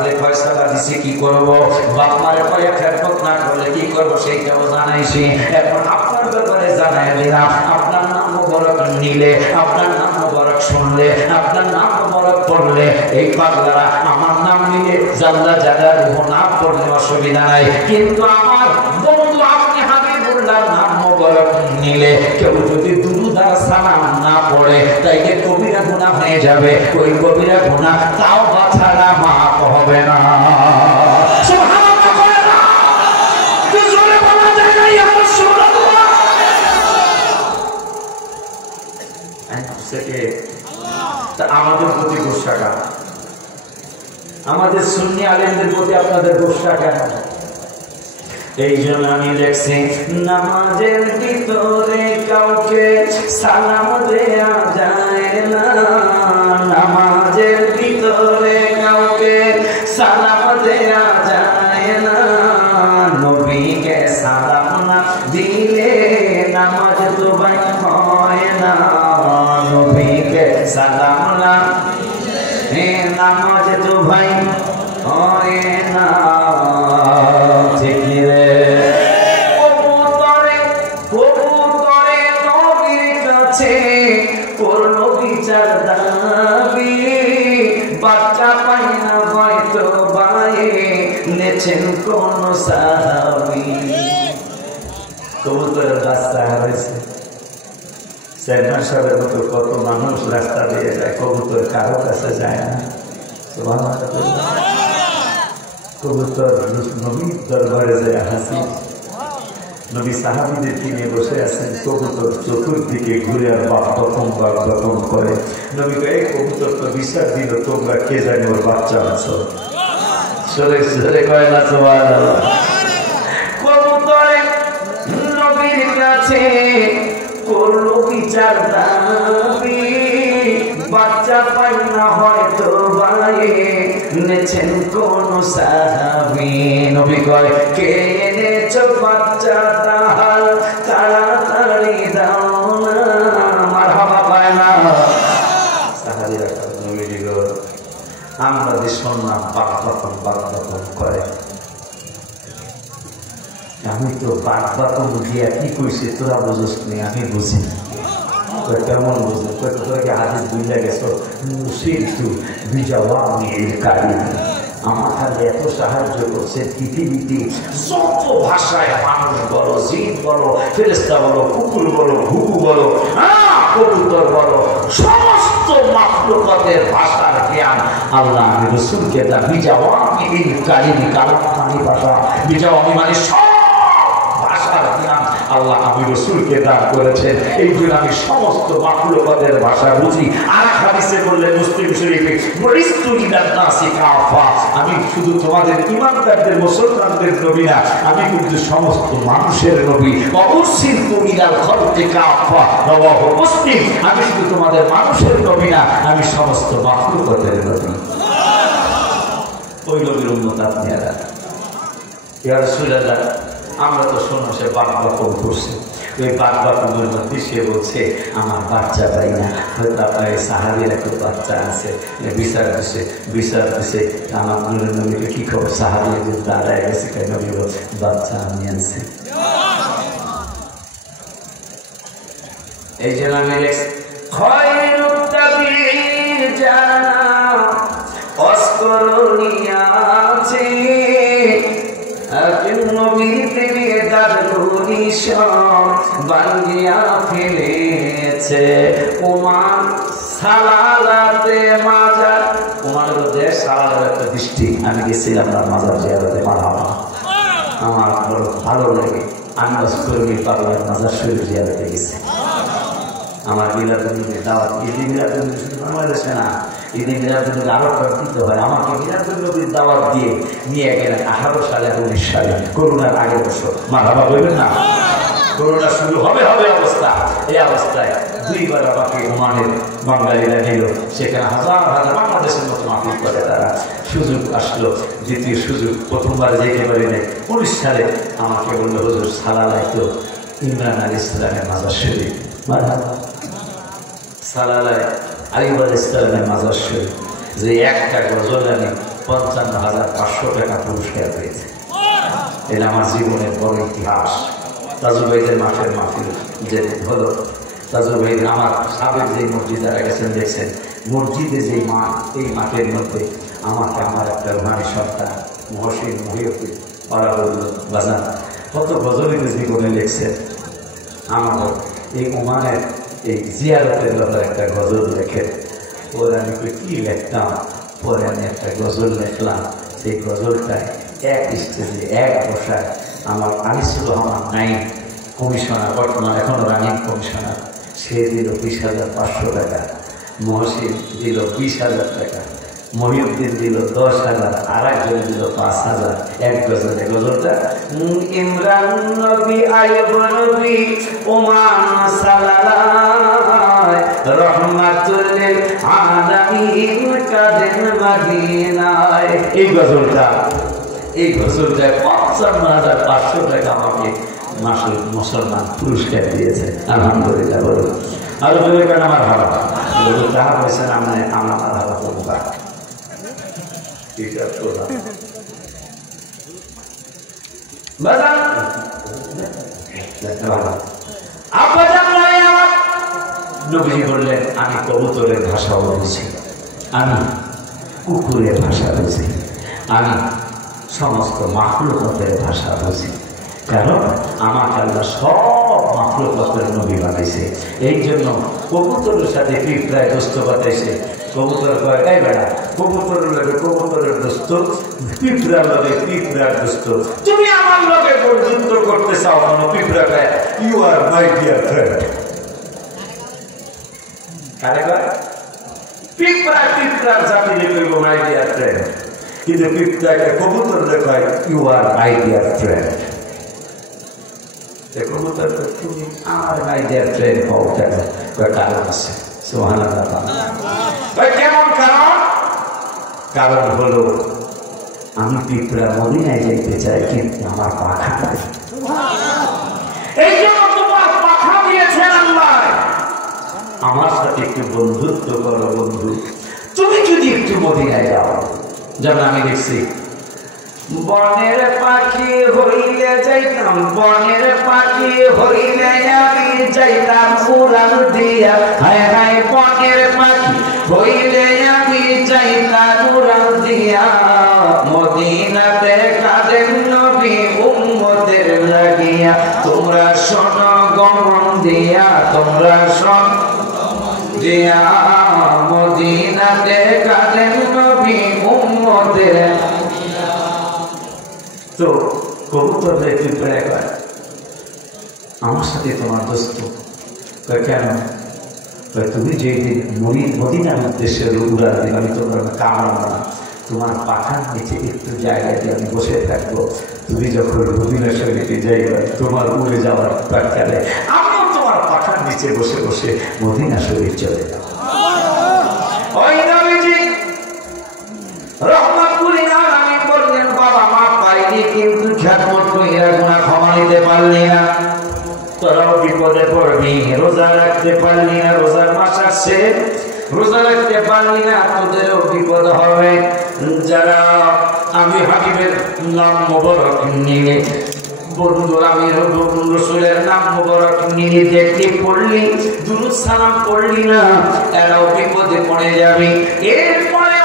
রাখলে ফয়সালা দিছি কি করব, বাপ মারে কয়ে খেদমত না করলে কি করব সেইটাও জানাইছি। এখন আপনার ব্যাপারে জানাই দিলাম, আপনার নাম মোবারক নিলে, আপনার নাম মোবারক শুনলে, আপনার নাম মোবারক পড়লে, এই পাগলারা আমার নাম নিলে জাল্লা জালালুহু নাম পড়লে অসুবিধা নাই। কিন্তু আমার বন্ধু আপনি হাবিবুল্লাহ নাম মোবারক নিলে কেউ যদি দুরূদ আর সালাম না পড়ে তাইলে কবিরা গুনাহ হয়ে যাবে। ওই কবিরা গুনাহ তাওবা ছাড়া মাফ হবে না। সুবহানাল্লাহ করে না, তুই জোরে বলা যায় না ইয়া রাসূলুল্লাহ। আমাদের প্রতি গোসা কেন? আমাদের সুন্নি আলেমদের প্রতি আপনাদের গোসা কেন? এই জন্য আমি দেখছি নামাজের ভিতরে কাউকে সালাম দেয়া যায় না, নামাজের ভিতরে কাউকে সালাম দেয়া যায় না, নবীকে সালাম না দিলে নামাজ তো ভাই হয় না, নবীকে সালাম না নামাজ তো ভাই হয় না। ঠিক রে, কবুতরে কবুতরে নবীর কাছে করলো বিচার দাবি, বাচ্চা পাই না হয়তো বায়ে নেছেন কোন সাহাবী। কবুতরের রাস্তা হয়েছে, চেয়ারম্যান সাহেবের মতো কত মানুষ রাস্তা দিয়ে যায়, কবুতর কারো কাছে যায় না। কবুতর নবীর দরবারে যায় হাসি, নবী সাহাবীদের কিনে বসে আছেন, কবুতর চতুর্দিকে ঘুরে আর বাপ রকম করে। নবী এই কবুতর তো বিচার দিল, তোমরা কে জানি ওর বাচ্চা আছো। সরে সরে কয় না সুবহানাল্লাহ। কবুতরে নবীর কাছে করলো বিচার দাবি, বাচ্চা পাই না হয়তো বায়ে নেছেন কোন সাহাবী। নবী কয় কে এনেছো বাচ্চা তাহার তাড়াতাড়ি দাও না, মারহাবা পায় না। সাহাবীরা নবী দিগো আমরা যে শুনলাম বাক বাকন করে, আমি তো বাক বাকন দিয়া কি কইছি তোরা বুঝোস নি, আমি বুঝি। কেমন বুঝলো? তোরা কি হাদিস বুঝলে গেছো? মুসিবতু বিজাওয়ামিল কালিম, আমার খালি এত সাহায্য করছে পৃথিবীতে যত ভাষায় মানুষ বলো, জিন বলো, ফেরেশতা বলো, কুকুর বলো, ঘুঘু বলো, কবুতর বলো, সমস্ত মাখলুকাতের ভাষার জ্ঞান আল্লাহ আমি রাসূলকে দা। বিজাওয়ামিল কালিম, কালামখানি ভাষা, বিজাওয়ামি মানে সব ভাষার জ্ঞান আল্লাহ আমি রাসূলকে দান করেছেন। এই জন্য আমি সমস্ত মাখলুকাতের ভাষা বুঝি। আর হাদিসে বললে মুসলিম শরীফে বরিস্তু ইলান নাসি কাফা, আমি শুধু তোমাদের ঈমানদারদের মুসলমানদের নবী না, আমি কিন্তু সমস্ত মানুষের নবী। ওয়াউরসিলতু ইলাল খালকি কাফা, রাওয়াহু মুসলিম, আমি শুধু তোমাদের মানুষের নবী না, আমি সমস্ত মাখলুকাতের নবী। ওই নবীর উম্মত আপনারা। ইয়া রাসূলুল্লাহ আমরা তো শোনো সে বাক বাকন করছে, ওই বাক বাকনের মধ্যে সে বলছে আমার বাচ্চা পাই না, হয়তো আপনার সাহাবীর একটা বাচ্চা আছে, বিচার দিছে আমার নূরের নবীকে কি খবর, সাহাবী একজন দাঁড়ায় গেছে, নবী বলছে বাচ্চা আমি আনছি। এই জন্য আমি খয়রুত তাবিঈন জানা অস্করণীয় আছে, নবীতে তার গুণীষণ ভাঙিয়া ফেলেছে। ওমান সালালাতে মাজার, ওমানের দেশ সালালার একটা দৃষ্টি, আমি গেছিলাম তার মাজার জিয়ারতে, মারহাবা, আমার বড় ভালো লাগে। আমি অস্করণী পাগলার মাজার শরীফ জিয়ারতে গেছি। আমার মিলাদুন্নবীর দাওয়াত, ঈদে মিলাদুন্নবী শুধু বাংলাদেশে না, ঈদে মিলাদুন্নবী আরো দিতে হয়। আমাকে মিলাদুন্নবীর দাওয়াত দিয়ে নিয়ে গেলেন 18 সালে 19 সালে, করোনার আগের বছর। মারহাবা বলবেন না? করোনা শুরু হবে অবস্থা, এই অবস্থায় দুইবার আমাকে ওমানের বাঙালিরা নিল, সেখানে হাজার হাজার বাংলাদেশের মতো মাহফিল করে তারা। সুযোগ আসলো, দ্বিতীয় সুযোগ, প্রথমবার যেতে পারি নাই। 19 সালে আমাকে বললো হুজুর সালালায় তো ইমরান আলাইহিস সালামের মাজার শরীফ, মারহাবা, সালালায় আইয়ুব আলাইহিস সালামের মাজার শরীফ, যে একটা গজল আমি 55,000 500 টাকা পুরস্কার পেয়েছে। এটা আমার জীবনের বড় ইতিহাস। তাজুল ভাইদের মাঠের মাহফিল যে হলো, তাজুল ভাইদের আমার সাবেক যে মসজিদারা গেছেন দেখছেন, মসজিদে যে মাঠ, এই মাঠের মধ্যে আমাকে আমার একটা রুহানি সন্তান মহসিন মহিউদ্দিন পাড়া বলল, বাজান কত গজলের জীবনে লিখছেন। আমার এই ওমানের এই জিয়ারতের ব্যাপারে একটা গজল লেখেন। পরে আমি কি লিখতাম, পরে আমি একটা গজল লিখলাম। সেই গজলটায় এক স্টেজে এক বসায় আমার আনিসুর রহমান নাইম কমিশনার, বর্তমান এখনও রানিং কমিশনার, সে দিল 20,500 টাকা, মহসিন দিল 20,000 টাকা, মহিউদ্দিন দিল 10,000, আর একজন দিল 5,000। এক গজলে গজলটা ইমরান নবী আইয়ুব নবী ওমান সালালায় রহমাতুল লিল আলামিন কাদেন মদিনায়। এই গজলটা 55,500 টাকা আমাকে মুসলমান পুরস্কার দিয়েছে। আলহামদুলিল্লাহ বলুন। আর বলে কেন আমার ভালো টাকা পয়সা আমার ভালো করবো নবীজি বললেন, আমি কবুতরের ভাষাও বুঝি, আমি কুকুরের ভাষা বুঝি, আমি সমস্ত মাখলুকাতের ভাষা বুঝি, কারণ আমাকে আল্লাহ সব মাখলুকাতের নবী বানাইছে। এই জন্য কবুতরের সাথে পিঁপড়ায় দোস্ত বাতাইছে। কবুতর কয়, এই বেড়া কবুতরের লগে কবুতরের দোস্ত, পিঁপড়ার লগে পিঁপড়ার দোস্ত, তুমি আমার লগে যুদ্ধ করতে চাও কোনো? পিঁপড়া কয়, you are my dear friend. কারে কয়? পিঁপড়ার জাতিরে কইব মাই ডিয়ার ফ্রেন্ড, কিন্তু পিঁপড়াকে কবুতর দেখায় you are my dear friend. কবুতর তুমি আমার মাই ডিয়ার ফ্রেন্ড হও কেন? কারণ আছে। সুবহানাল্লাহ। কেমন কারণ? কারণ হলো আমি পিঁপড়া মদিনায় যাইতে চাই, কিন্তু আমার পাখা নাই। এই জন্য তোমার পাখা দিয়েছেন আল্লাহ। আমার সাথে একটু বন্ধুত্ব করো বন্ধু। তুমি যদি একটু মদিনায় যাও, যেমন আমি দেখছি বনের পাখি হইলে যাইতাম, বনের পাখি হইলে আমি যাইতাম উড়াল দিয়া, হায় হায় বনের পাখি হইলে আমি যাইতাম উড়াল দিয়া, মদিনাতে কাদের নবী উম্মতের লাগিয়া, তোমরা শোনো গমন দিয়া, তোমরা শোন দিয়া, মদিনাতে কাদের নবী উম্মতের। তো কবুতর দেখতে পেড়ে কয়, আমার সাথে তোমার দোস্ত। কেন? তুমি যে মদিনার উদ্দেশ্যে উড়াল দিন, আমি তোমার কামড়াবো না, তোমার পাখার নিচে একটু জায়গা দিয়ে আমি বসে থাকবো। তুমি যখন মদিনা শরীফে যাইবে, তোমার উড়ে যাওয়ার প্রাক্কালে আমিও তোমার পাখার নিচে বসে বসে মদিনা শরীফ চলে যাবো। ওই নবীজি রহমাতুল্লিল আলামিন বললেন, বাবা মা পাইনি, কিন্তু খ্যাতমত কইরা গুনাহ ক্ষমা নিতে পারলি না, তোরাও বিপদে পড়বি। রোজা রাখতে পারলি না, রোজার মাস আসছে, রোজা রাখতে পারলি না, তোদেরও বিপদ হবে। যারা আমি হাকিমের নাম মোবারক নিয়ে বন্ধুরা, আমি রাসূলের নাম মোবারক নিয়ে দেখতে পড়লি, দুরূদ সালাম পড়লি না, এরাও বিপদে পড়ে যাবে। এরপরে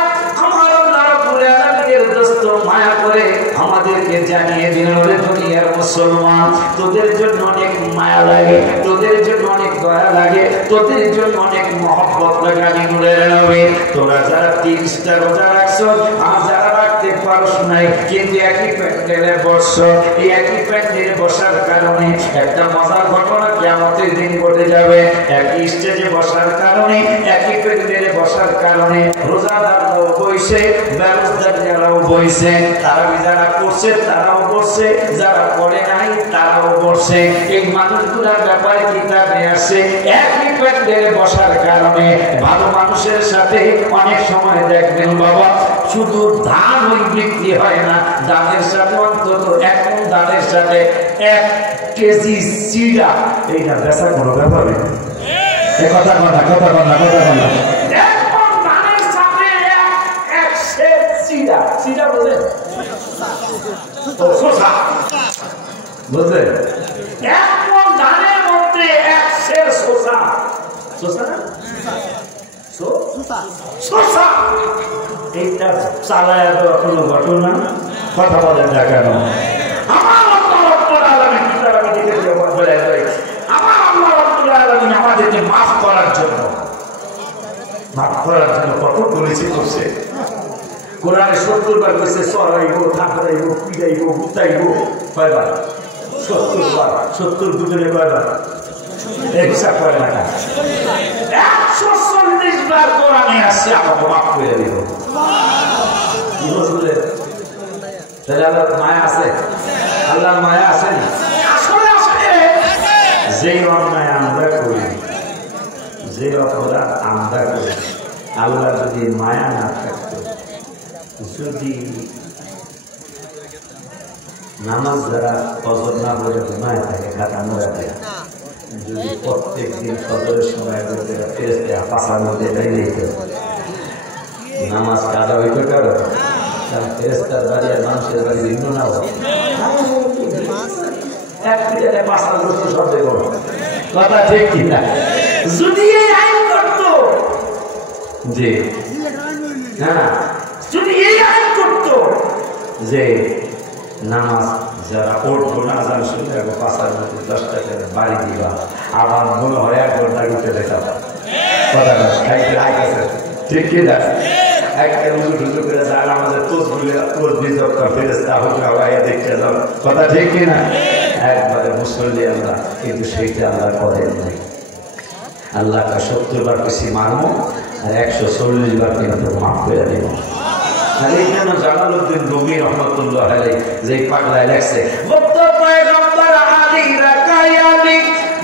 আমার আল্লাহ রাব্বুল আলামিনের দোস্ত মায়া করে আমাদেরকে জানিয়ে দিলেন, ওরে দুনিয়ার মুসলমান, তোদের জন্য অনেক মায়া লাগে, তোদের জন্য অনেক দয়া লাগে, তোদের জন্য অনেক মহব্বত লাগে। আমি নূরের নবী, তোরা যারা 30টা রোজা রাখছো, আর যারা রাখতে পারছ নাই, কিন্তু একই প্যান্ডেলে বসছো, এই একই প্যান্ডেলে বসার কারণে একটা মজার ঘটনা কিয়ামতের দিন ঘটে যাবে। একই স্টেজে বসার কারণে, একই প্যান্ডেলে বসার কারণে রোজাদাররাও বইছে, বেরোজগাররাও বইছে, তারাবি যারা করছে তারাও করছে, যারা করে নাই তারাও করছে। এই মানুষগুলোর ব্যাপারে কিতাবে আছে, একই প্যান্ডেলে বসার কারণে ভালো মানুষের সাথে অনেক সময় দেখবেন বাবা, শুধু ধান ওই বিক্রি হয় না, দানের সাথে অন্তত এক দানের সাথে 1 কেজি চিড়া, এইটা বেচা কোনো ব্যাপার নেই। কথা কথা কথা কথা কথা কথা সিডা সিডা বুঝেন শোষা বুঝলেন এক মন ধানের মধ্যে এক সের শোষা শোষা না শোষা এইটা চালায় কোনো ঘটনা কথা বলেন না কেন আমার আমাদেরকে মাফ করার জন্য কত বলেছি করছে কোরআনে 70 বার কইছে সরাইবো থাকরাইবো পিড়াইবো গুতাইবো কয়বার 70 বার 70 দুজনে কয়বার হিসাব করে না 140 বার কোরআনে আসছে আমাকে মাফ করে দিব তাহলে আল্লাহর মায়া আছে আল্লাহর মায়া আছে না আসলে আছে যে অন্যায় আমরা করি যে অপরাধ আমরা করি আল্লাহ যদি মায়া না থাকতো যদি নামাজ যারা ফজর না পড়ে ঘুমায় থাকে খাতানো রাখে যদি প্রত্যেক দিন ফজরের সময় ফেরেশতা পাশার মধ্যে দাঁড়িয়ে নামাজ কাজা হইতে কারো ফেরেশতার বাড়ি আর মানুষের বাড়ি ভিন্ন না হয় এক পিঠে পাশার বস্তু সব দেখো কথা ঠিক কিনা যদি এই আইন করতো যে হ্যাঁ যদি এই আইন করতো যে নামাজ যারা পড়তো না আজান শুনলে পাশার মধ্যে 10 টাকা বাড়ি দিবা আবার মনে হয় 1 ঘন্টা উঠে দেখা কথা ঠিক কিনা একটা উজু করে যারা আমাদের কথা ঠিক কিনা একবারে মুসল্লি আমরা কিন্তু সেইটা আল্লাহ করেন নাই আল্লাহকে 70 বার বেশি মানবো আর 140 বার কিন্তু মাফ করে দেব আর এই জন্য জালালউদ্দিন রুমি রহমতুল্লাহ আলাইহি যে পাগলায় লেখছে ভক্ত পয়গম্বর আলী রাকায়ালি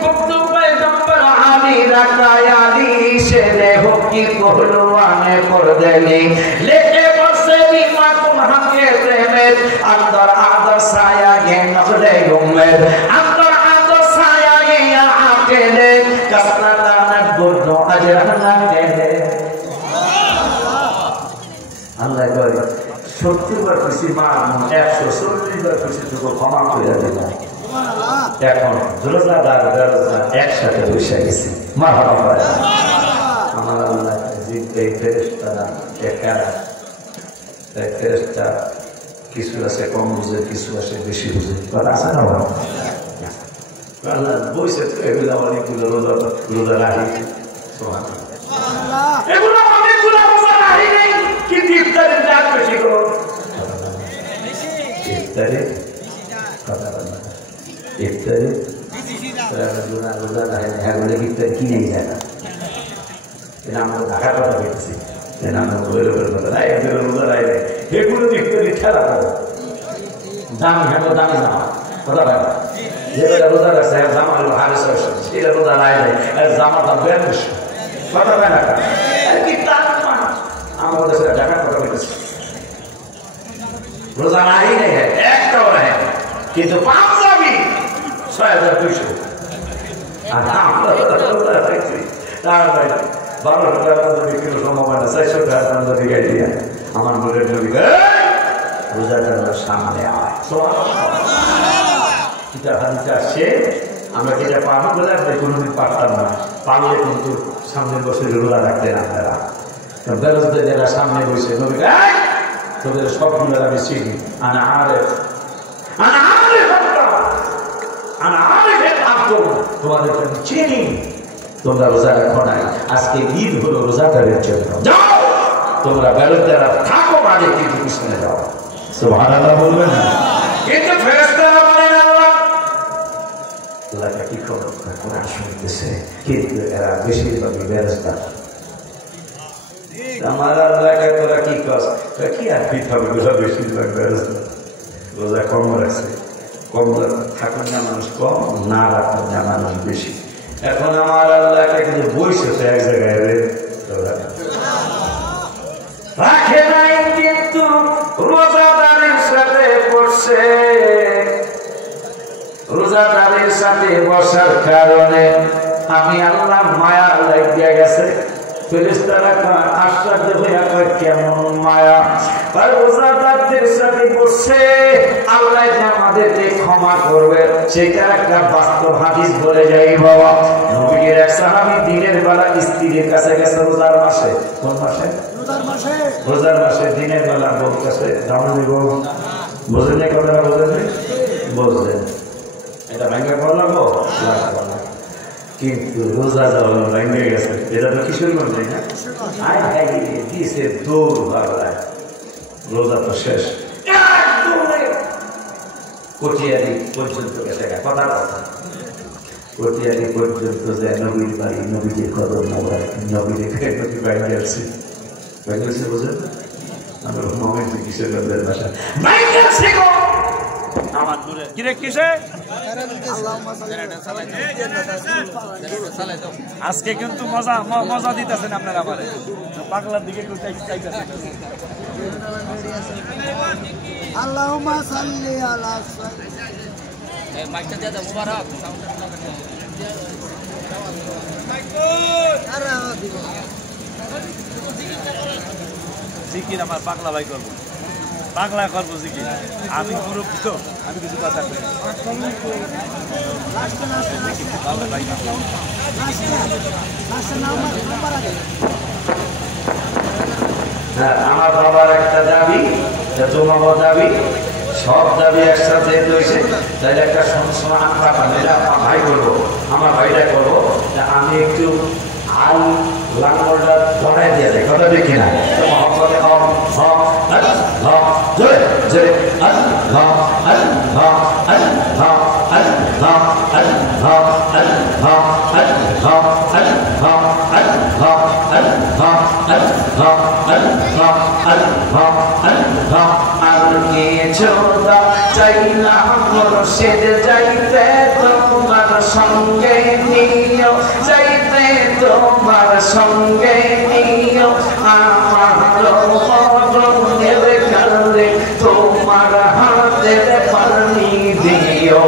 ভক্ত পয়গম্বর আলী রাকায়ালি শেরে হকি পহলওয়ানে পরদেলি লেকে বসে বিমা কোন হাকে প্রেমের আন্দর আদর সায়া গে নখলে গুমের আন্দর আদর সায়া গে আকেলে কাসনাতা নবুদ আজরানা কেলে আল্লাহ কয় 70 বার খুশি মান 140 বার খুশি তোকে ক্ষমা করে দিলাম এখন রোজাদার বেরোজগার একসাথে বসে গেছি মারহাবা আমার আল্লাহ জিব্বে ফেরেশতারা একারা ফেরেশতা কিছু আছে কম বুঝে কিছু আছে বেশি বুঝে কথা আছে না আল্লাহ বসে এগুলো অনেকগুলো রোজা রাখি এগুলো অনেকগুলো রোজা রাখি নেই কিন্তু ইফতারের ডাক বেশি করো ইফতারে কথা বলা ইফতারে রোজা রাখে হ্যাঁ বলে ইফতার কিনে যায় না এটা আমরা ঢাকার কথা বলছি এগুলো ইফতারি খেলা করে দামি হ্যাঁ দামি জামা কথা পায় না যেটা রোজা রাখছে জামা হলো 650 সেটা রোজা রায় জামার দাম 42 কথা পায় না কি তার আমাদের সেটা ঢাকার কথা বলতেছি রোজা নাই নেই একটাও নাই কিন্তু পাঞ্জাবি 6200 আর আমরা রোজা রাখছি তার বাইরে 12 টাকা যদি কিলো সম্ভব হয় না 400 টাকা যদি গাই দিয়ে আমার মনের নবী রোজাটার সামনে আয় কিতাব হাদিসে আসছে আমরা যেটা পাবো বলে আপনি কোনোদিন পারতাম না পারলে কিন্তু সামনে বসে রোজা রাখতেন আপনারা বেরোজদের যারা সামনে বসে নবী তোদের সবগুলো আমি চিনি আনা আরেফ তোমাদেরকে আমি চিনি তোমরা রোজা রাখো নাই আজকে ঈদ হলো রোজাদারের জন্য যাও তোমরা বেরোজদারা থাকো মানে কিন্তু পিছনে যাও সুবহানাল্লাহ বলবেন না কিন্তু ফেরেশতারা বলেন আল্লাহ কি খবর কোরআন শুনতেছে কিন্তু এরা বেশিরভাগই বেরোজদার আমার আল্লাহকে তোরা কি কস কি আর কি হবে রোজা বেশিরভাগ বেরোজদার রোজা কম রাখছে কম থাকুন না মানুষ কম না রাখুন না মানুষ বেশি এখন আমার আল্লাহকে কিন্তু বইছে তো এক জায়গায় রাখে নাই কিন্তু রোজাদারের সাথে পড়ছে রোজাদারের সাথে বসার কারণে আমি আল্লাহ মায়া লাগিয়ে গেছে ফেরেশতারা আশ্চর্য হইয়া কয় কেমন মায়া। রোজাদারদের সাথে বসে আল্লাহ যে আমাদেরকে ক্ষমা করবে সেটা একটা বাস্তব হাদিস বলে যাই বাবা। নবীর এক সাহাবী দিনের বেলা স্ত্রীর কাছে গেছে রোজার মাসে। কোন মাসে? রোজার মাসে দিনের বেলা বলতেছে জামাই গো, বোঝেন না কথাটা? বোঝেন? বোঝেন। এটা ভাঙ্গা করলাম কিন্তু রোজা যাওয়া ভেঙে গেছে। এটা তো কিশোরগঞ্জ না? দিয়েছে দৌড় বাংলায়, রোজা তো শেষ। কটিয়ারি পর্যন্ত গেছে, কথা কথা কটিয়ারি পর্যন্ত যায় নবীর বাড়ি, নবীদের কদর নবাই, নবীর নবী বাইরে আসছে। বাইরে আসছে বোঝেন? আমরা মোহাম্মদ কিশোরগঞ্জের ভাষা বাইরে আসছে গো আমার দূরে কিরে কিসে। আজকে কিন্তু মজা মজা দিতেছেন আপনারা, আমারে পাগলার দিকে চাইতেছেন। আল্লাহুম্মা সাল্লি আলা মাইকটা দিয়ে দাও মুবারক। জিকির আমার পাগলা ভাই করবো, পাগলা করবো জিকির। আমি মুরব্বী তো, আমি কিছু কথা কই। আমার বাবার একটা দাবি, তোমার দাবি, সব দাবি একসাথে রয়েছে। তাইলে একটা সংস্থান ভাই করবো, আমার ভাইটা করবো। আমি একটু আল লাঙ্গলটা ধরাই দিয়ে দেয়, কথা দেখি না চাই না মুর্শিদ যাইতে তোমার সঙ্গে নিও, যাইতে তোমার সঙ্গে নিও। আমার মরণের কালে তোমার হাতের পানি দিও।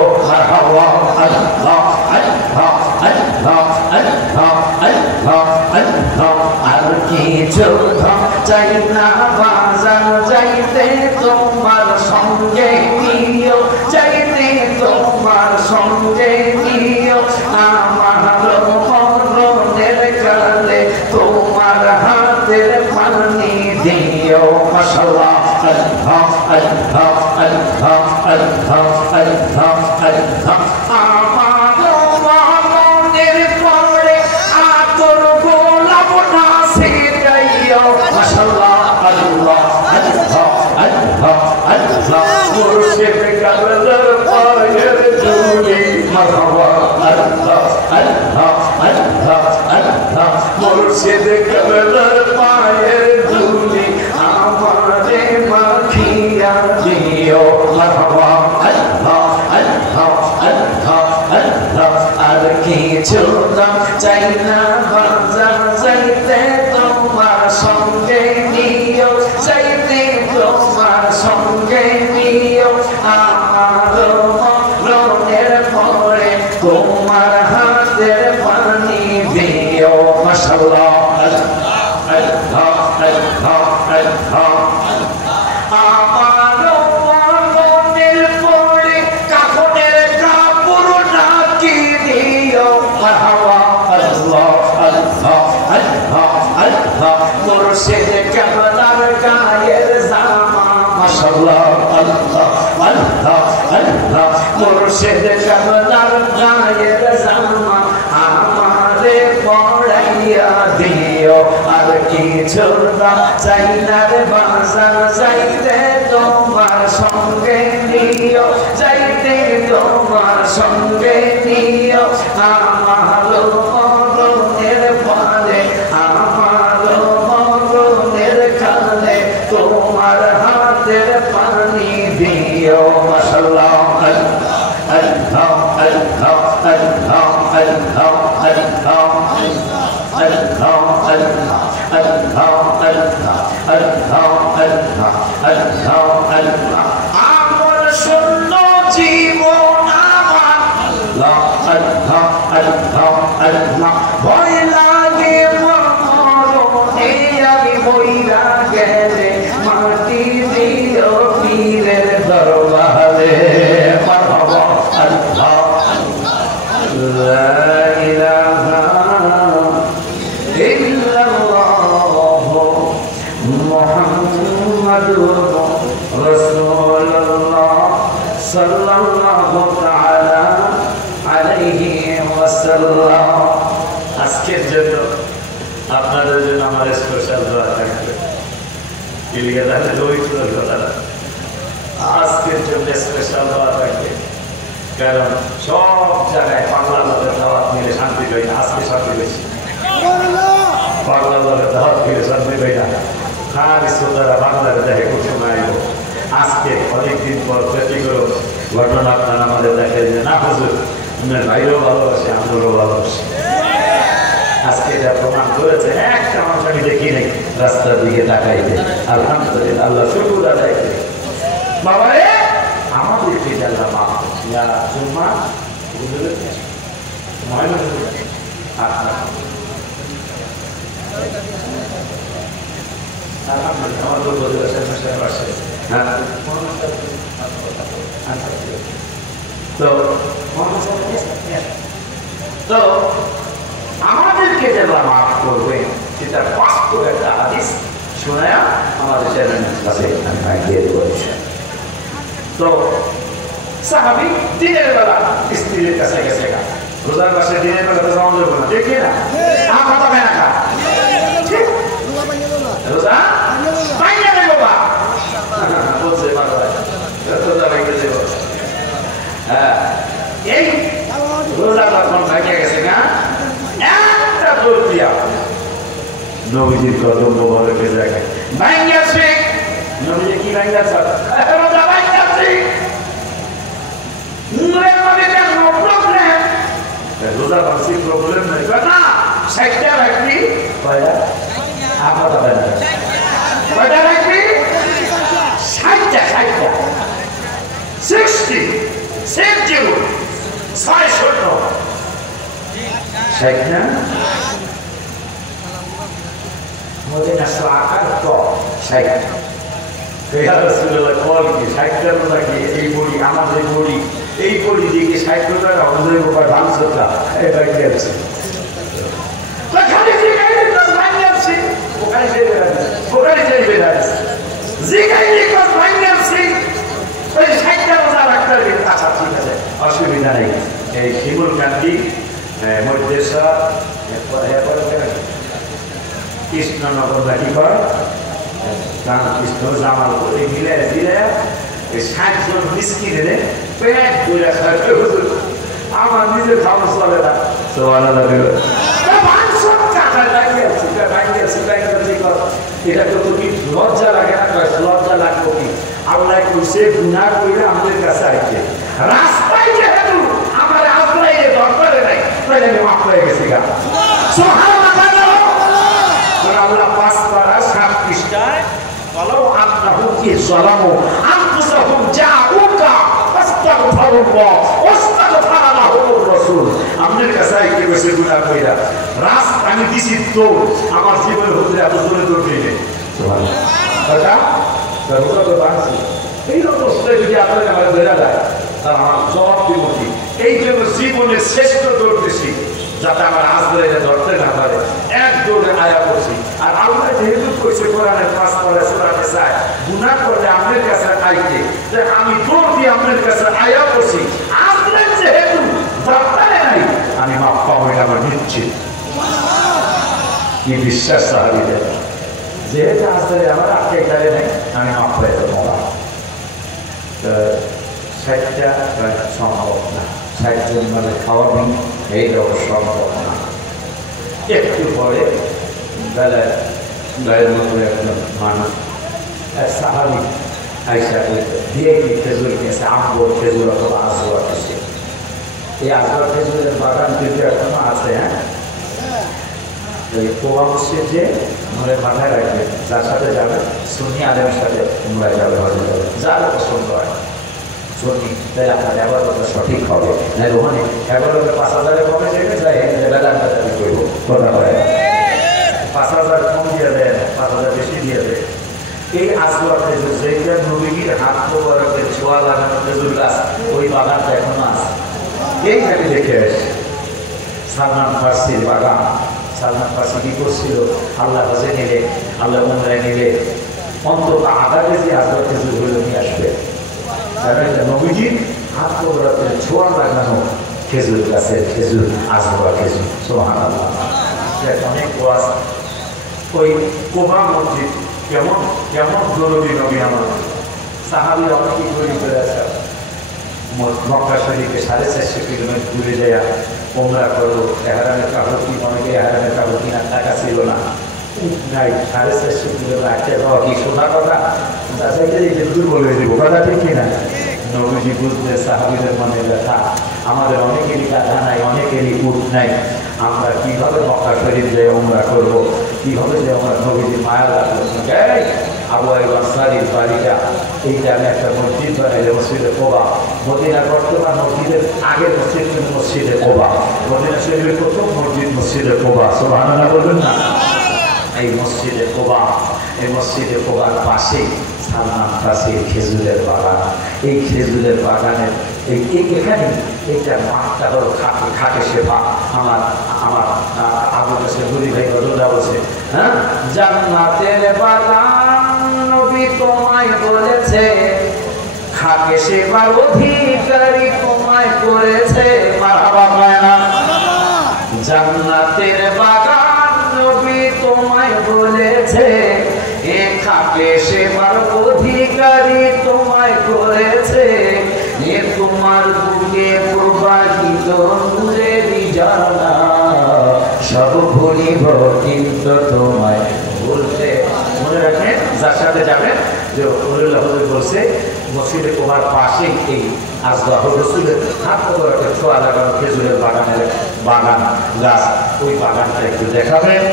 আল্লাহ আল্লাহ আল্লাহ আল্লাহ আল্লাহ আল্লাহ আল্লাহ। আর কিছু চাই না বাজার যাইতে তোমার সঙ্গে নিও, যাইতে তোমার সঙ্গে নিও। আমার মরণের কালে তোমার হাতের পানি দিও। মাশাআল্লাহ আল্লাহ আল্লাহ আল্লাহ আল্লাহ আল্লাহ আল্লাহ। আমার মরণের পরে আতর গোলাপ না ছিটাইও। মাশাআল্লাহ আল্লাহ আল্লাহ আল্লাহ আল্লাহ। মুর্শিদ কাবলার পায়ের ধুলি মারহাবা আল্লাহ আল্লাহ আল্লাহ আল্লাহ। মুর্শিদ কাবলার পায়ের ধুলি আমারে মাখিয়া দিও। মারহাবা আল্লাহ আল্লাহ আল্লাহ আল্লাহ। আর কিছু চাই না বাজার যাইতে তোমার সঙ্গে নিও, যাইতে তোমার সঙ্গে নিও। আমার মরণের পরে তোমার হাতের পানি দিও। মাশাআল্লাহ আল্লাহ আল্লাহ আল্লাহ। আমার মরণের পরে কাফনের কাপড় নাকি দিও। মারহাবা আল্লাহ আল্লাহ আল্লাহ আল্লাহ। মুর্শিদ কাবলার গায়ের জামা। মাশাআল্লাহ আল্লাহ আল্লাহ আল্লাহ। মুর্শিদ কাবলার গায়ের জামা আমারে পড়াইয়া দিও। আর কিছু চাই না রে বাজার যাইতে তোমার সঙ্গে নিও, যাইতে তোমার সঙ্গে নিও। আমার মরণের পরে আমার মরণের কালে তোমার হাতের পানি দিও। মাশাআল্লাহ আল্লাহ আল্লাহ আল্লাহ আল্লাহ আল্লাহ আল্লাহ আল্লাহ আল্লাহ আল্লাহ আল্লাহ আল্লাহ আল্লাহ আল্লাহ আল্লাহ। আমার শূন্য জীবন আমার আল্লাহ আল্লাহ আল্লাহ আল্লাহ। ভয় লাগে মরণ স্পেশাল দেওয়া থাকবে, কারণ সব জায়গায় পাগলা লোকের দাওয়াত মিলে শান্তি পাই না। আজকে শান্তি পেয়েছি, পাগলা লোকের দাওয়াত মিলে শান্তি পাই না। খালি শ্রোতারা বাংলার দেখে খুব সময় আইব। আজকে অনেকদিন পর ব্যক্তিগত ঘটনা আপনারা আমাদের দেখে যে না হুজুর আপনার ভাইও ভালোবাসে, আমরাও ভালোবাসি। আজকে এটা প্রমাণ করেছে। একটা মানুষ আমি দেখি নাই রাস্তার দিকে তাকাইতে। আলহামদুলিল্লাহ, আল্লাহ শুকর আদায় করি। বাবা রে আমাদেরকে আল্লাহ মাফ ইয়া জুম্মা হুজুরের ময়না আপনার আলহামদুলিল্লাহ আমার লোক হুজুরের সাথে পাশে। হ্যাঁ তো আমাদেরকে যারা মাফ করবে সেটা বাস্তব একটা হাদিস শোনায়া আমাদের চ্যানেলের কাছে আমি দিয়ে দেবো। তো সাহাবী দিনের বেলা স্ত্রীর কাছে গেছে, রোজার পাশে দিনের বেলা যাওয়া যাবে না, ঠিক না? আমার কথা হয় না, রোজা বাইরে দেবো বা বলছে রোজা বাইরে দেবো। হ্যাঁ, এই রোজা যখন ভাইকে গেছে না, একটা দৌড় দিয়া নবীজির কদম মোবারকের জায়গায় ভাইঙ্গা আছে। নবীজি কি ভাইঙ্গা আছে? রোজা ভাইঙ্গা আছে। নো প্রবলেম, রোজা ভাঙছি প্রবলেম নাই না। 60টা রাখবি কয়টা? আমার কথা না, কয়টা রাখবি? 60টা 60 60 60 না মধ্যে না আকার তো 60 কেয়া রাসূলুল্লাহ কল কি 60টা রোজা কি এই বড়ি আমাদের বড়ি এই বড়ি দিকে 60 রোজা আমাদের উপর ভাঙছটা এটা কি আছে তো খালি কি গাইলে তো ভাঙছে ওখানে যাইবে না জিগাইলে তো ভাঙছে ওই 60টা রোজা রাখতে হবে। আচ্ছা ঠিক আছে, অসুবিধা নেই। এই শিমুল কান্দি মধ্যেশা কৃষ্ণনগর নাকি কর কৃষ্ণ জামাল এই মিলে দিলে 60 জন মিসকিনে পেট পুরা খাবে। আমার নিজের খাওয়া চলে না। এটা তো কি লজ্জা লাগে না? লজ্জা লাগবে কি? আল্লাহ কইছে গুনাহ কইরা আমাদের কাছে আইছে রাস্তায় যেহেতু আমার আজরাইল দরকারে নাই তাহলে আমি মাফ হয়ে গেছি গা। সুবহানাল্লাহ। আল্লাহ 5 পারা 7 পৃষ্ঠায় বলো আন্নাহু কি যালামু আনফুসাহুম জাউকা ফাস্তাগফিরুল্লাহ ওয়াস্তাগফারা লাহুর রাসূল। আমাদের কাছে আইছে কইছে গুনাহ কইরা রাস্তা আমি দিছি তো আমার জীবন হতে এত জোরে দৌড় নেই। সুবহানাল্লাহ। কথা রোজা তো বাঁচছি এই অবস্থায় যদি আপনাকে আমার বেড়া যায় তার আমার জবাব দিব কি? এই জন্য জীবনের শ্রেষ্ঠ দৌড় দিছি যাতে আমার আজরাইলে ধরতে না পারে। এক দৌড়ে আয়া করছি। আর আল্লাহ যেহেতু কইছে কোরআনের 5 পারা সূরাতে চায় গুনাহ করলে আপনার কাছে আইতে, আমি দৌড় দিয়ে আপনার কাছে আয়া করছি। আজরাইল যেহেতু ধরতে নাই আমি মাফ পাবো, এটা আমার নিশ্চিত। কি বিশ্বাস সাহাবীদের, যেহেতু আজরাইল আমার আটকে গেলে নাই আমি মাফ পেয়ে যাবো। 60টা সম্ভব না, 60 জন মানে খাওয়াবি এইটাও সম্ভব না। একটু পরে বেলায় গায়ের মতো একজন মানুষ সাহাবি আইসা দিয়ে কি খেজুর খেয়েছে, আম্বর খেজুর অথবা আজোয়া খেয়েছে। এই আজোয়া খেজুরের বাগান কিন্তু এখনো আছে। হ্যাঁ, ওই কোয়া মসজিদ যে মনে মাথায় রাখবে, যার সাথে যাবে সুন্নি আলেমের সাথে তোমরা যাবে, হজে যাবে, যার পছন্দ হয় সুন্নি, তাই আপনার এবারটা সঠিক হবে। না ওখানে 11,000 কমে যেতে চাই বেদান বেদানি করবো কথা হয় 5,000 কম দিয়ে দেয়, 5,000 বেশি দিয়ে দেয়। এই আজওয়া খেজুর যেটা নবীর হাত মোবারকের ছোঁয়া লাগানো খেজুর গাছ, ওই বাগানটা এখনো আছে। এই আমি দেখে আসি সালমান ফার্সির বাগান। সালমান ফার্সি কি করছিল? আল্লাহ হজে নিলে, আল্লাহ উমরায় নিলে অন্তত আধা কেজি আজওয়া খেজুর হলে নিয়ে আসবে। নবীজির হাত মোবারকের ছোঁয়া লাগানো খেজুর গাছের খেজুর, আজওয়া খেজুর। সুবহানাল্লাহ। অনেক ওয়াজ। ওই কোবা মসজিদ কেমন কেমন জরুরি নবী আমার সাহাবীরা অনেকেই তৈরি করে আছে মক্কা শরীফে 450 কিলোমিটার দূরে যায় ওমরা করো, এহরামের কাপড় কি অনেকে এহরামের কাপড় কিনার টাকা ছিল না, নাই 450 কিলোমিটার একটা যাওয়া কি শোনা কথা, যাচাইতে যে দুর্বল হয়ে যাবো, কথা ঠিক কিনা? নবীজি বুঝতে সাহাবীদের মনে ব্যথা, আমাদের অনেকেরই গাধা নাই, অনেকেরই উট নাই, আমরা কিভাবে মক্কা শরীফ যাই ওমরা করবো, কিভাবে যে আমরা নবীজির মায়া লাগলো। আবু আইয়ুব আনসারীর বাড়িটা, এইটা আমি একটা মসজিদ বানাইলে মসজিদে কোবা, মদিনার বর্তমান মসজিদের আগের মসজিদ কিন্তু মসজিদে কোবা, মদিনা শরীফের প্রথম মসজিদ মসজিদে কোবা, সুবহানাল্লাহ বলবেন না? এই মসজিদে কোবা, এই মসজিদে কোবার পাশেই সালমান ফার্সির খেজুরের বাগান, এই খেজুরের বাগানের এখানে এইটা মাঠটা হলো খাটে শেফা। আমার আমার আবু কাছে গুরি ভাই গজলটা বলছে, হ্যাঁ, জান্নাতের বাগান নবী তোমায় বলেছে, খাটে শেফার অধিকারী তোমায় করেছে, মারহাবা মায়না। জান্নাতের বাগান নবী তোমায় বলেছে, এ খাটে শেফার অধিকারী তোমায় করেছে, এ তোমার বুকে প্রবাহিত নূরেরই ঝর্ণা, সব ভুলিব কিন্তু তোমায় বলতে। মনে রাখেন, যার সাথে যাবেন যে উল্লাহ হুজুর বলছে মসজিদে কোবার পাশেই এই আসবাহ রসুলের হাত করে একটা ছোঁয়া লাগানো খেজুরের বাগানের বাগান গাছ, ওই বাগানটা একটু দেখাবেন।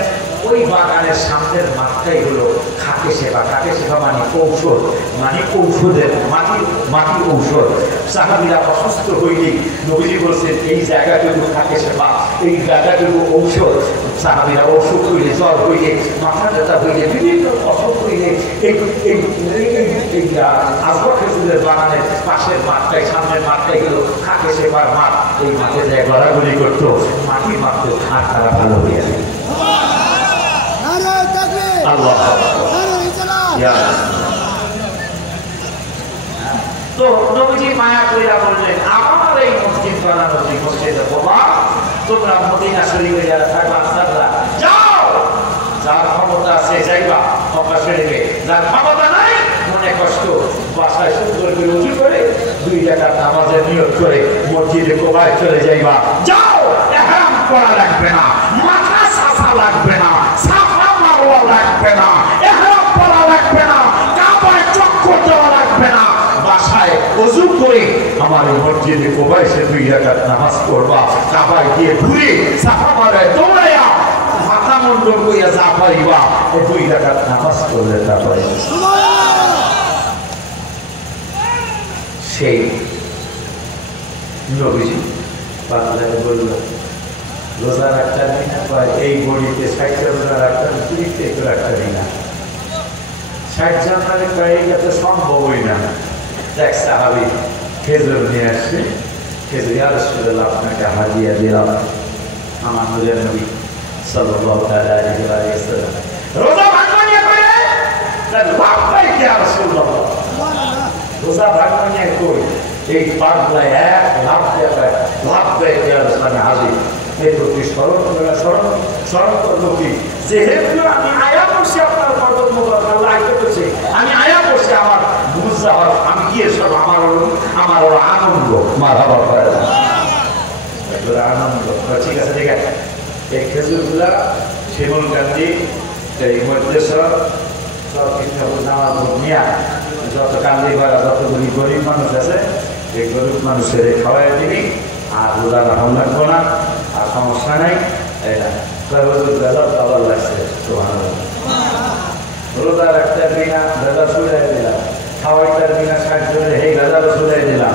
ওই বাগানের সামনের মাঠটাই হলো খাটে সেবা। খাটে সেবা মানে ঔষধ, মানে ঔষধের মাটি ঔষধ। সাহাবীরা অসুস্থ হইলেই নবীজি বলছেন এই জায়গাটুকু খাটে সেবা, এই জায়গাটুকু ঔষধ। সাহাবীরা অসুখ হইলে, জ্বর হইলে, মাথা ব্যথা হইলে, বিভিন্ন অসুখ হইলে এই আসবাহ খেজুরের বাগানের পাশের মাঠটাই, সামনের মাঠটাই হলো খাটে সেবার মাঠ। এই মাঠে যায় গড়াগড়ি করতো, মাটি মারত, আর তারা ভালো হয়ে যায়। তো নবীজি মায়া কইরা বললেন, আমার এই মসজিদ বানানো, মসজিদে বাবা তোমরা মদিনা শরীফে যারা থাকবা আনসাররা যাও, যার ক্ষমতা আছে যাইবা মক্কা শরীফে, যার ক্ষমতা নাই মনে কষ্ট বাসায় সুন্দর করে উঁচু করে 2 রাকাত নামাজের নিয়ত করে মসজিদে কোবায় চলে যাইবা। যাও, ইহরাম করা লাগবে না, মাথা সাফা লাগবে না, সাফা মারওয়া লাগবে না, ইহরাম পরা লাগবে না, কাবায় চক্কর দেওয়া লাগবে না, বাসায় ওযু করে আমার এই মসজিদে কোবায় সে 2 রাকাত নামাজ পড়বা, কাবায় গিয়ে ঘুরে সাফা মারে দৌড়াইয়া মাথা মুন্ডন কইয়া যা পারিবা, এই 2 রাকাত নামাজ পড়লে তা পারিবা। সেই নবীজি বাংলায় বলল, রোজা রাখতে না পায় এই বড়িতে 60 রোজা রাখতে, 30 রাখতে না, 60 জানুয়ারি পায়, এটা তো সম্ভবই না। এক সাহাবী খেজুর নিয়ে আসছে, খেজুর ইয়া রাসূলুল্লাহ আপনাকে হাদিয়া দিলাম, আমার নূরের নবী সাল্লাল্লাহু আলাইহি ওয়াসাল্লাম রোজা ভাঙা নিয়ে কই লাভ পাই কি ইয়া রাসূলুল্লাহ, রোজা ভাঙা নিয়ে কই এই পাগলায় এক লাভ দেয়, লাভ দেয় ইয়া রাসূলুল্লাহ হাজির। এই প্রতি স্মরণ করলো কি, যেহেতু আমি আয়া করছি আপনার কদম মোবারক, আল্লাহ আইতে করছে, আমি আয়া করছি, আমার বুঝা হয়, আমি গিয়ে সব আমার আনন্দ মারহাবা করে আনন্দ। ঠিক আছে, ঠিক আছে। এই খেজুরগুলা শিমুল গান্ধী, এই মধ্যেশ্বর সব কিছু নামাজ নিয়া যত কান্দি করা যতগুলি গরিব মানুষ আছে, এই গরিব মানুষের খাওয়াই দিবি, আর রোজা রাখুন লাগবো না, আর সমস্যা নাই। আবার লাগছে রোজা রাখতে বিনা ভেজা ছুড়াই দিলাম, খাওয়াইটার বিনা 60 জনে এই ভেজালও ছুড়াই দিলাম।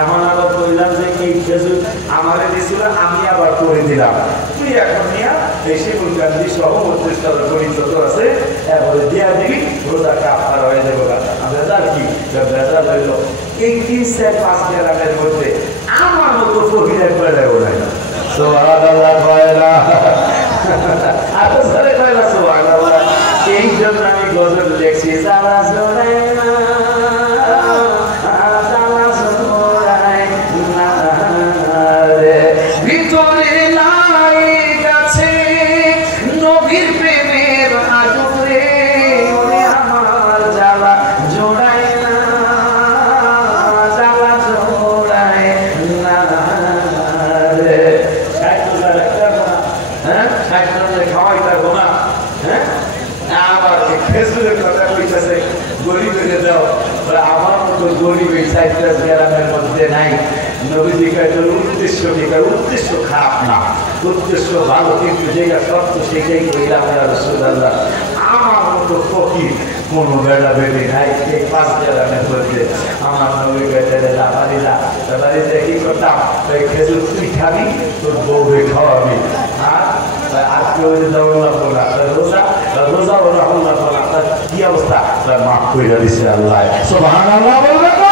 এখন আবার বললাম যে এই খেজুর আমারে দিছিল, আমি আবার করে দিলাম, তুই এখন নিয়া এই শিমুল গান্ধী সহ 32টা গরিব যত আছে এবারে দিয়া দিবি, রোজা কাফারা হয়ে যাবে। ভেজাল কি? ভেজাল হইল এই 3-4-5 গ্রামের মধ্যে আমার মতো ফকিরের বেলায় ওড়ায় না। সুবহানাল্লাহ কয়লা এত সারে কয়লা সুবহানাল্লাহ। এই জন্য আমি গজল লিখছি, যারা জোড়ায় না, যারা জোড়ায় না রে, ভিতরে লাই গেছে নবীর প্রেমের আগুনে, ওরে আমার যারা জোড়ায় না সাইটটা গ্রামের মধ্যে নাই। নবীজি কাজের উদ্দেশ্য যেটা উদ্দেশ্য খারাপ না, উদ্দেশ্য ভালো, কিন্তু যেটা সত্য সেটাই কইলাম ইয়া রাসূলুল্লাহ। আমার মতো ফকির কোনো বেড়া বেড়ি নাই এই 5 গ্রামের মধ্যে। আমার নবী বেটারে বাড়িরা বাড়িতে কি করতাম, ওই খেজুর তুই খাবি, তোর বউকে খাওয়াবি, আর কেউ দেওয়া লাগবো না। রোজা রোজা ওরা হল্লা করা, তার কি অবস্থা, তার মাফ করে দিছে আল্লাহ। সুবহানাল্লাহ বলবে তো।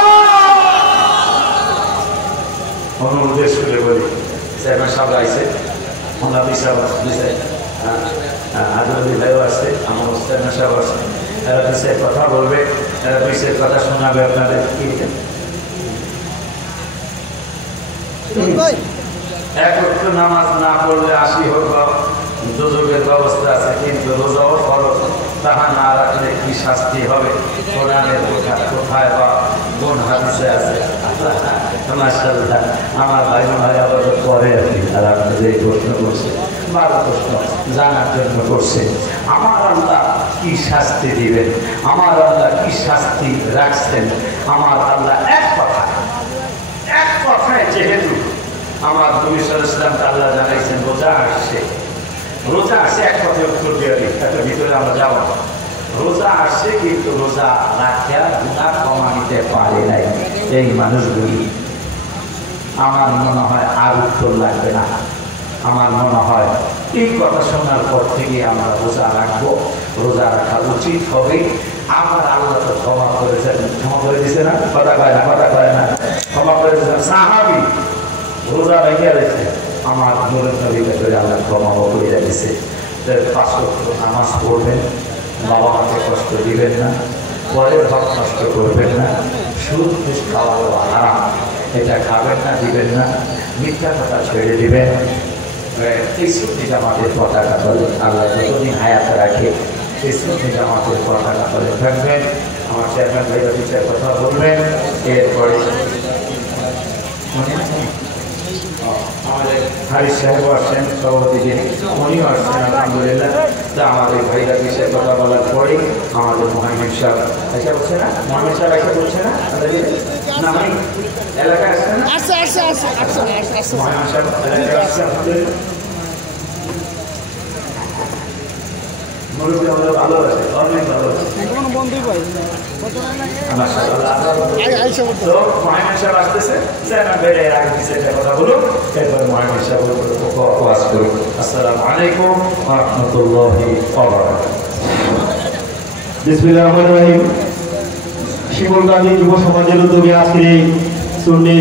অনুদেশ করে বলি চেয়ারম্যান সাহেব আইসে, আমরা বিশাল বিষয় আদরদি ভাইও আছে, আমার চেয়ারম্যান সাহেব আছে, এরা বিষয়ে কথা বলবে, এরা বিষয়ের কথা শোনাবে আপনাদের। কি এক ওয়াক্ত নামাজ না পড়লে 80 হোক দুযোগের ব্যবস্থা আছে, কিন্তু রোজাও ফরজ, তাহা না রাখলে কি শাস্তি হবে? কোরআনের কোথায় বা কোন হাদিসে আছে? মাশাআল্লাহ, আমার ভাই ভাই আবার পরে আপনি আর আপনাদের এই প্রশ্ন করছে, ভালো প্রশ্ন জানার জন্য করছে। আমার আল্লাহ কি শাস্তি দিবেন, আমার আল্লাহ কি শাস্তি রাখছেন? আমার আল্লাহ এক কথায় যেহেতু আমার নবী সাল্লাল্লাহু আলাইহি ওয়াসাল্লাম আল্লাহ জানাইছেন রোজা আসছে, রোজা আসছে, এক কথায় উত্তর দিয়ে দিই, তার ভিতরে আমরা যাব। রোজা আসছে কিন্তু রোজা রাখিয়া গুনাহ ক্ষমা নিতে পারে নাই এই মানুষগুলি। আমার মনে হয় আর উত্তর লাগবে না। আমার মনে হয় এই কথা শোনার পর থেকে আমরা রোজা রাখবো, রোজা রাখা উচিত হবে। আমার আল্লাহ তো ক্ষমা করেছেন, ক্ষমা করে দিছে না? কথা কয় না, কথা কয় না, ক্ষমা করে দিয়েছেন। সাহাবী রোজা রেখে রয়েছে, আমার নূরের নবী ভেতরে আল্লাহ ক্ষমাও করে দিয়েছে। 5 ওয়াক্ত নামাজ পড়বেন, বাবা মাকে কষ্ট দিবেন না, পরের হক নষ্ট করবেন না, সুদ ঘুষ খাওয়াও হারাম, এটা খাবেন না, দিবেন না, মিথ্যা কথা ছেড়ে দিবেন। এই সুন্নি জামাতের পতাকা তলে আল্লাহ যতদিন হায়াত রাখে এই সুন্নি জামাতের পতাকা তলে থাকবেন। আমার চেয়ারম্যান ভাইরা বিচার কথা বলবেন, এরপরে আমাদের হারিস সাহেব আসছেন, সভাপতি উনিও আসছেন আলহামদুলিল্লাহ। তা আমাদের ভাইরা বিষয়ে কথা বলার পরে আমাদের মোহাম্মদ সাহেব এসে বলছে না, মোহাম্মদ সাহেব এসে বলছে না, না আমি এলাকায় আসছে না, মোহাম্মদ সাহেব এলাকায় আসছে আলহামদুলিল্লাহ। মুরব্বী আমাদের ভালো আছে, অনেক ভালো আছে, শিমুলগাজী যুব সমাজের উদ্যোগে আজকে সুন্নি